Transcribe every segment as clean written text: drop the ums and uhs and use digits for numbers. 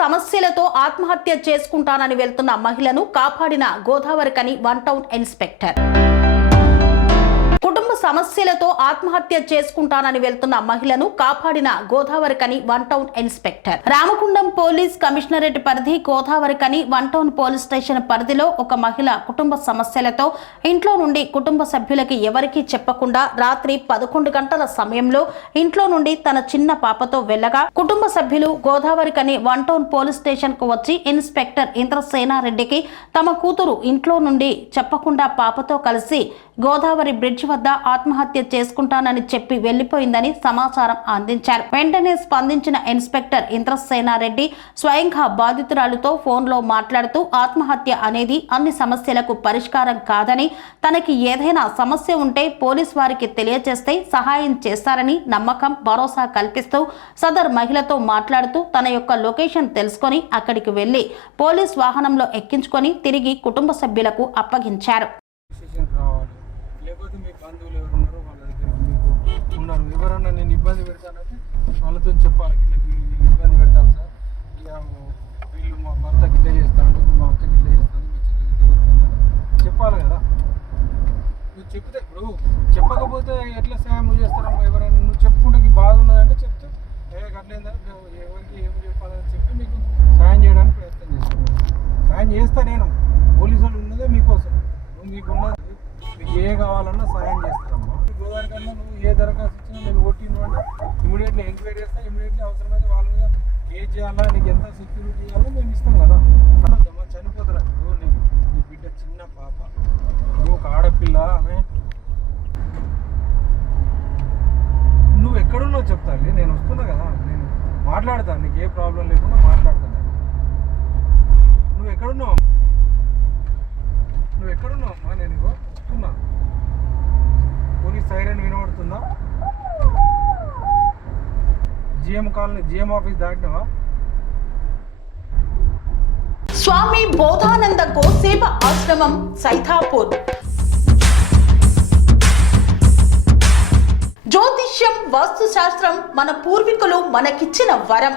సమస్యలతో ఆత్మహత్య చేసుకుంటానని వెళ్తున్న మహిళను కాపాడిన గోదావరికని వన్ టౌన్ ఇన్స్పెక్టర్. కుటుంబ సమస్యలతో ఆత్మహత్య చేసుకుంటానని వెళ్తున్న మహిళను కాపాడిన Godavarikhani one town inspector. Ramagundam police commissionerate పరిధి Godavarikhani one town police station పరిధిలో ఒక మహిళ కుటుంబ సమస్యలతో ఇంట్లో నుండి కుటుంబ సభ్యులకి ఎవరికీ చెప్పకుండా రాత్రి 11 గంటల సమయంలో ఇంట్లో నుండి తన చిన్న పాపతో వెళ్లగా కుటుంబ సభ్యులు Godavarikhani one town police station కు వచ్చి ఇన్స్పెక్టర్ ఇంద్రసేనారెడ్డికి తమ కూతురు ఇంట్లో నుండి చెప్పకుండా పాపతో కలిసి గోదావరి బ్రిడ్జ్ వద్ద ఆత్మహత్య చేసుకుంటానని చెప్పి వెళ్లిపోయిందని సమాచారం అందించారు. వెంటనే స్పందించిన ఇన్స్పెక్టర్ ఇంద్రసేనారెడ్డి స్వయంగా బాధితురాలతో ఫోన్లో మాట్లాడుతూ ఆత్మహత్య అనేది అన్ని సమస్యలకు పరిష్కారం కాదని, తనకి ఏదైనా సమస్య ఉంటే పోలీస్ వారికి తెలియజేస్తే సహాయం చేస్తారని నమ్మకం, భరోసా కల్పిస్తూ సదర్ మహిళతో మాట్లాడుతూ తన యొక్క లొకేషన్ తెలుసుకొని అక్కడికి వెళ్లి పోలీస్ వాహనంలో ఎక్కించుకొని తిరిగి కుటుంబ సభ్యులకు అప్పగించారు. లేకపోతే మీ బంధువులు ఎవరు ఉన్నారో వాళ్ళ దగ్గరికి మీకు ఉన్నారు, ఎవరన్నా నేను ఇబ్బంది పెడతానంటే వాళ్ళతో చెప్పాలి. వీళ్ళు ఇబ్బంది పెడతాను సార్, ఇక వీళ్ళు మా భర్త గిట్ల చేస్తాను, మా అక్క గిట్ల చేస్తాను, మీ చెల్లి గిట్ల చేస్తాను చెప్పాలి కదా. నువ్వు చెప్తే ఇప్పుడు చెప్పకపోతే ఎట్లా సాయం చేస్తారమ్మా? ఎవరైనా నువ్వు చెప్పుకుంటే బాధ ఉన్నదంటే చెప్తే అట్లేందని ఎవరికి ఏం చెప్పాలని చెప్పి మీకు సాయం చేయడానికి ప్రయత్నం చేస్తాను. సాయం చేస్తా నేను, పోలీసు వాళ్ళు ఉన్నదే మీకోసం, మీకున్నది మీకు ఏ కావాలన్నా సాయం చేస్తారమ్మా. గోదావరి కన్నా నువ్వు ఏ దరఖాస్తు ఇచ్చినా నేను ఓటీను అంటే ఇమీడియట్లీ ఎంక్వైరీ చేస్తా, ఇమీడియట్లీ అవసరమైతే వాళ్ళ మీద ఏ చేయాలా, నీకు ఎంత సెక్యూరిటీ ఇవ్వాలో మేము ఇస్తాం కదా. అనొద్దమ్మా, చనిపోతారా? నీ బిడ్డ చిన్న పాప, ఒక ఆడపిల్ల, ఆమె నువ్వు ఎక్కడున్నావు చెప్తాను, నేను వస్తున్నా కదా, నేను మాట్లాడతాను, నీకు ఏ ప్రాబ్లం లేకుండా మాట్లాడతాను. నువ్వు ఎక్కడున్నావు అమ్మా? నేను ఇగో వస్తున్నా. పోలీస్ సైరన్ వినబడుతుందా? జిఎం కాలనీ, జిఎం ఆఫీస్ దాటినవా? స్వామి బోధానంద గోసేవ ఆశ్రమం సైథాపూర్. జ్యోతిష్యం, వాస్తుశాస్త్రం మన పూర్వీకులు మనకిచ్చిన వరం.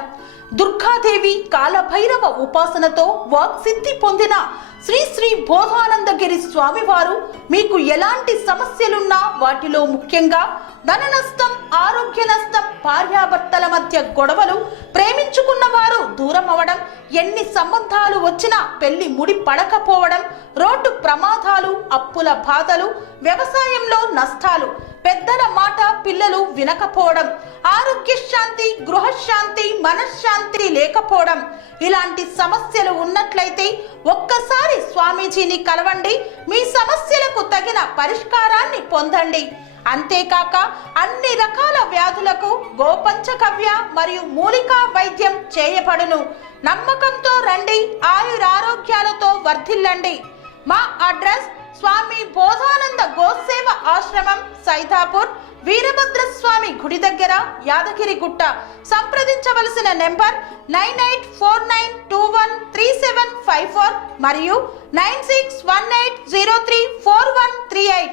దుర్గాదేవి, కాలభైరవ ఉపాసనతో వాక్సిద్ధి పొందిన శ్రీ శ్రీ బోధానందగిరి స్వామివారు మీకు ఎలాంటి సమస్యలున్నా, వాటిలో ముఖ్యంగా ధన నష్టం, ఆరోగ్య నష్టం, భార్యాభర్తల మధ్య గొడవలు, ప్రేమించుకున్న వారు దూరం అవడం, ఎన్ని సంబంధాలు వచ్చినా పెళ్లి ముడి పడకపోవడం, రోడ్డు ప్రమాదాలు, అప్పుల బాధలు, వ్యవసాయంలో నష్టాలు, పెద్దల మాట పిల్లలు వినకపోవడం, ఆరోగ్య శాంతి, గృహశాంతి, మనశ్శాంతి లేకపోవడం, ఇలాంటి సమస్యలు ఉన్నట్లయితే ఒక్కసారి స్వామీజీని కలవండి. మీ సమస్యలకు తగిన పరిష్కారాన్ని పొందండి. అంతేకాక అన్ని రకాల వ్యాధులకు గోపంచకవ్య మరియు మూలికా వైద్యం చేయబడును. నమ్మకంతో రండి, ఆయురారోగ్యాలతో వర్ధిల్లండి. మా అడ్రస్ స్వామి బోధానంద గోసేవ ఆశ్రమం, సైథాపూర్, వీరభద్రస్వామి గుడి దగ్గర, యాదగిరిగుట్ట. సంప్రదించవలసిన నెంబర్ 9849213754 మరియు 9618034138.